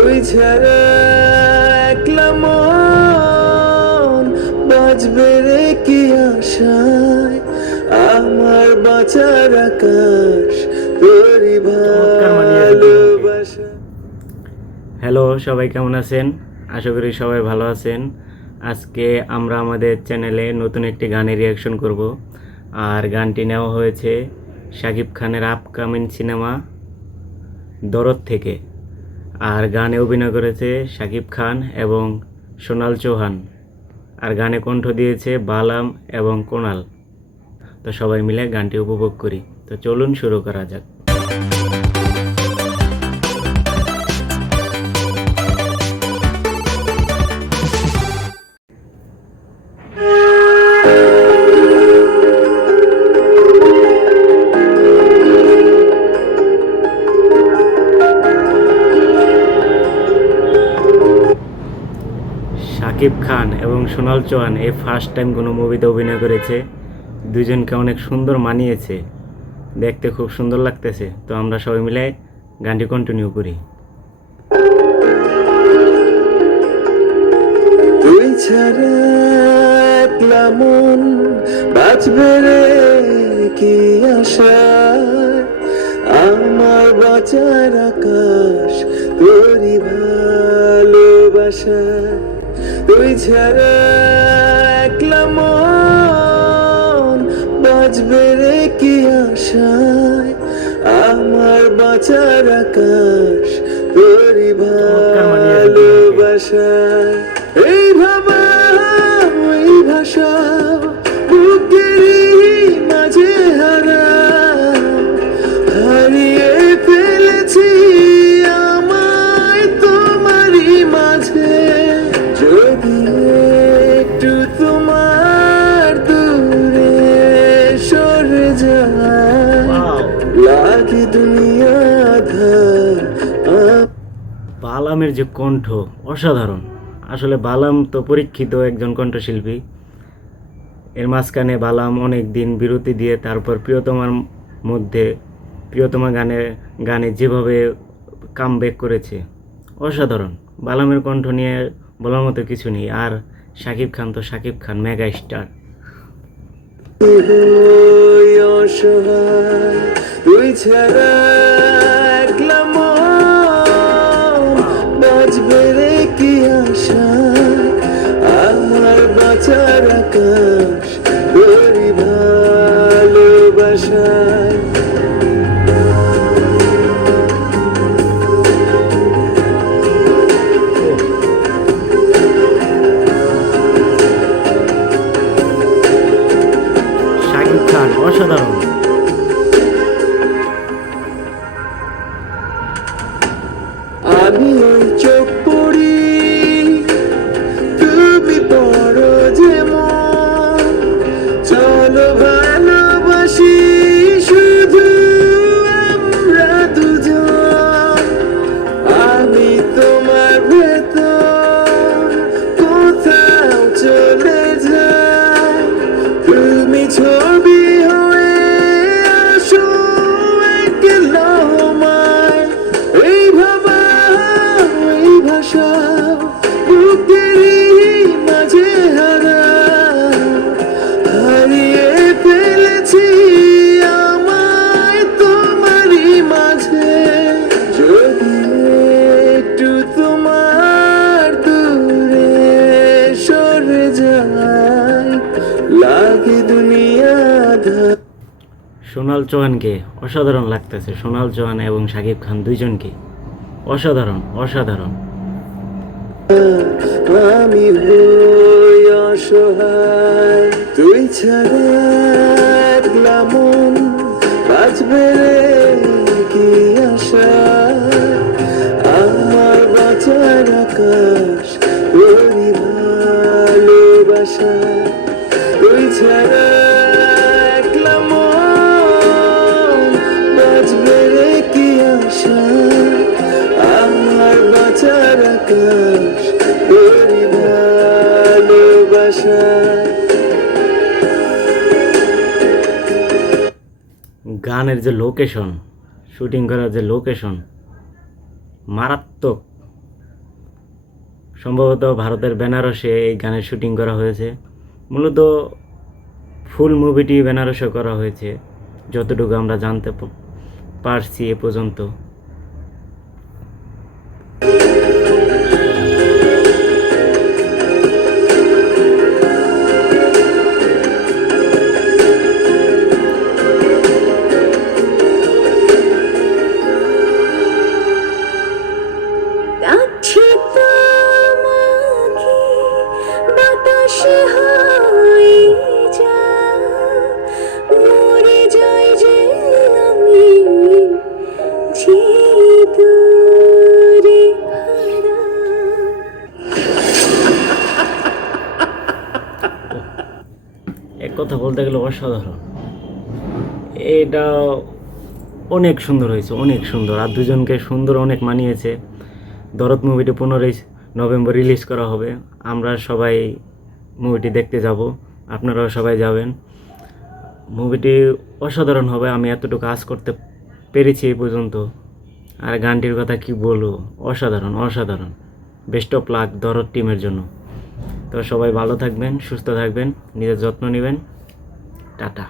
তুই ছাড়া একলা মন বাজবে রে কি আশায়, আমার বাঁচার আকাশ তোরই ভালোবাসা। হ্যালো, সবাই কেমন আছেন? আশা করি সবাই ভালো আছেন। আজকে আমরা আমাদের চ্যানেলে নতুন একটি গানের রিয়াকশন করব। আর গানটি নেওয়া হয়েছে শাকিব খানের আপকামিং সিনেমা দরদ থেকে। আর গানে অভিনয় করেছে শাকিব খান এবং সোনাল চৌহান। আর গানে কণ্ঠ দিয়েছে বালাম এবং কোনাল। তো সবাই মিলে গানটি উপভোগ করি। তো চলুন শুরু করা যাক। শাকিব খান এবং সোনাল চৌহান এই ফার্স্ট টাইম কোনো মুভিতে অভিনয় করেছে। দুজনকে অনেক সুন্দর মানিয়েছে, দেখতে খুব সুন্দর লাগতেছে। তো আমরা সবাই মিলে গানটি কন্টিনিউ করি। তুই ছাড়া একলা মন বাঁচবে রে কি আশায়, আমার বাঁচার আকাশ তোরই ভালোবাসা। তুই ছাড়া একলা মন বাঁচবে রে কি আশায়, আমার বাঁচার আকাশ তোরই ভালোবাসা। এই ভাবা ওই ভাষা বুকেরই মাঝে হারিয়ে ফেলেছি আমায় তোমারই মাঝে। যদি একটু তোমার দূরে সরে যায়, লাগে দুনিয়া আধার। বালামের যে কণ্ঠ অসাধারণ। আসলে বালাম তো পরীক্ষিত একজন কণ্ঠশিল্পী। এর মাঝখানে বালাম অনেক দিন বিরতি দিয়ে তারপর প্রিয়তমার মধ্যে প্রিয়তমা গানে যেভাবে কামব্যাক করেছে, অসাধারণ। বালামের কণ্ঠ নিয়ে বলার মতো কিছু নেই। আর শাকিব খান তো শাকিব খান, মেগা স্টার। তুই ছাড়া একলা মন বাঁচবে রে কি আশায়, আমার বাঁচার আকাশ তোরই ভালোবাসায়। শাকিব খান অসাধারণ। আমি ওই চোখ পড়ি, তুমি পড়ো যেমন, চলো ভালোবাসি শুধু আমরা দুজন। আমি তোমার ভেতর কোথাও চলে যাই, তুমি ছবি হয়ে আসো একলা আমায়। এই ভাবা এই ভাষা বুকেরই মাঝে হারিয়ে ফেলেছি আমায় তোমারই মাঝে। যদি একটু তোমার দূরে সরে যায়, লাগে দুনিয়া আধার। সোনাল চৌহানকে অসাধারণ লাগতেছে। সোনাল চৌহান এবং শাকিব খান দুইজনকে অসাধারণ অসাধারণ। আমি হই অসহায়, তুই ছাড়া একলা মন বাঁচবে রে কি আশায়, আমার বাঁচার আকাশ তোরই ভালোবাসা। তুই ছাড়া একলা মন বাঁচবে রে কি আশায়, আমার বাঁচার আকাশ তোরই ভালোবাসা। গানের যে লোকেশন, শুটিং করার যে লোকেশন মারাত্মক। সম্ভবত ভারতের বেনারসে এই গানের শুটিং করা হয়েছে। মূলত ফুল মুভিটি বেনারসে করা হয়েছে, যতটুকু আমরা জানতে পারছি এ পর্যন্ত। ডাকছে তোমাকে বাতাসে হয়ে যা, মরে যাই যে আমি যে দূরে হারা। এক কথা বলতে গেলে অসাধারণ। এটা অনেক সুন্দর হয়েছে, অনেক সুন্দর, আর দুজনকে সুন্দর অনেক মানিয়েছে। দরদ মুভিটি 15ই নভেম্বর রিলিজ করা হবে। আমরা সবাই মুভিটি দেখতে যাব, আপনারাও সবাই যাবেন। মুভিটি অসাধারণ হবে, আমি এতটুকু আশ করতে পেরেছি এই পর্যন্ত। আর গানটির কথা কি বলবো, অসাধারণ অসাধারণ। বেস্ট অফ লাক দরদ টিমের জন্য। তো সবাই ভালো থাকবেন, সুস্থ থাকবেন, নিজের যত্ন নেবেন। টাটা।